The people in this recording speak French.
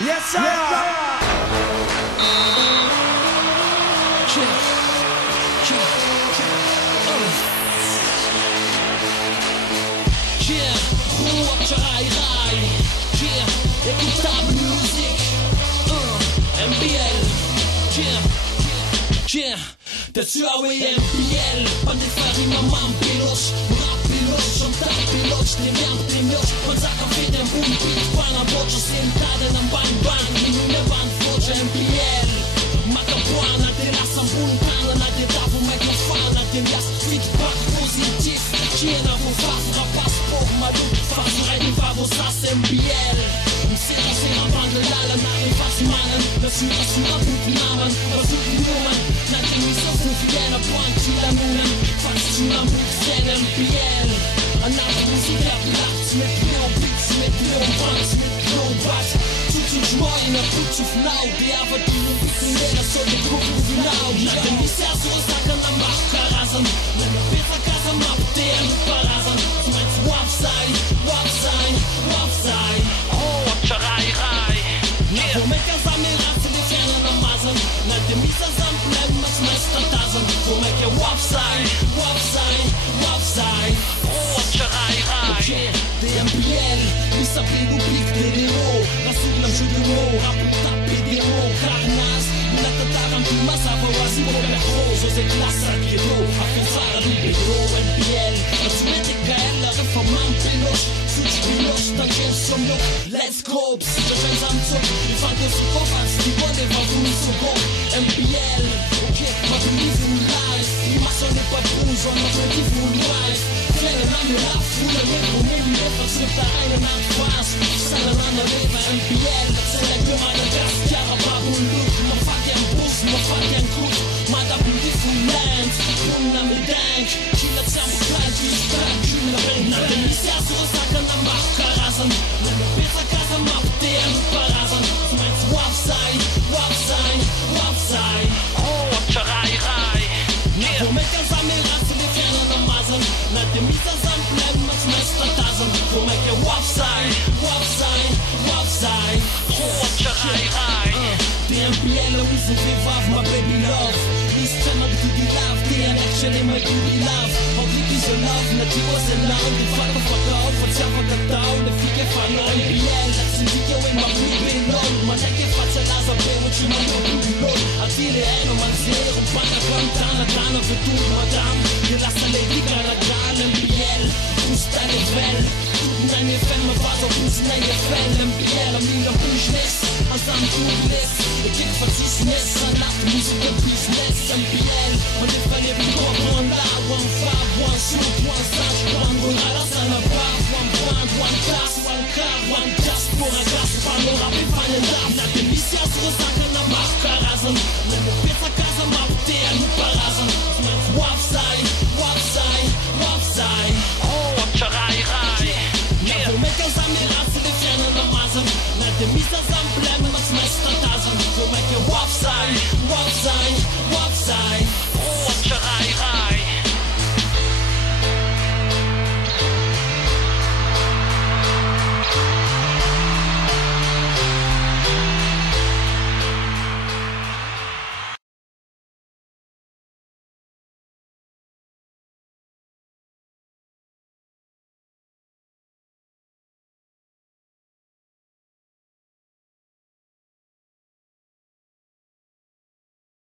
Yes, sir. Écoutable musique, MBL, dazu auch MBL, pan det färg med man pilots, rap pilots, som tar pilots, det värmt pilots, man sakar vid en boombeat, bana bort och sentade en bang, minne band fortsa MBL, Macapuana, det lassan buntana, det där för mikrofana, det jas feedback positiv, tjena vår fast, rapass på, maduk, fast, räddning för vår sass MBL. Sera bandelala na mannen, das syra Putnamen, was Nummern, na den so fiera Pointila Nummern, fast MBL. Another Musik nachts mit Beats, mit Bands, mit Bass. Zu moin, zu flau, die aber die wissen jeder soll die gucken genau. Na den so sagen am Machkarasen, wenn der Peter Kasam ab der Parasen, du meinst Wap sein. Wo mecca samira se de ferne na mazen, na de misa sample mas meister tazen. Wo mecca wap sein. Oh, charai. De MBL, misa pligu plik de dero, rasulam judero, raputa pedero, carnas, na tataram tu masa vawasi mo perro, so se classa quedo, a fofara do pedro MBL, asmetica ela reformam pelos, such pelos, tangen somno, let's go, psite fenzam zog, die fantos kofas, die bonne vavuni so go, MBL, okay, but believe in life, die massa ne pas bouge, on a believe in life, fälle na me la fule, maybe never slip da eine Nacht fast, sala na na leva MBL, select meine Gast, Jara Babu Look, man fuck den Bus, man fuck den Kut, man da beautiful land, na me dank, China Zambo Klein, die stark, China Ring, na den Misia so sacken am Machkarasen, na me besser Kasam ab der Parasen, du meinst Wap sein, oh, Charai, wo mit ganz Amiras in die Ferne na Masen, na dem Misa sample mas meister tazen, wo mit Wap sein, oh, Charai. The MBL reason to evolve my baby love. This time I do the love, they actually my baby love. How deep is your love? Not you was alone. The fuck off, what's up for the down? The figure for no MBL. Let's see you in my baby love. My neck if I tell us I'll play with you, my baby love. I feel the end of my zero. Pana Tana, for two, madame. You last a lady, got a gun, MBL. Who's that level? Na nie femme was auf uns neue Fälle MBL, am Lila Business, an seinem Business, der Kind Business, an Nacht Musik und Business, MBL, und ich verlebe Gott, one love, one five, one shoot, one touch, one run, alles an der Bar, one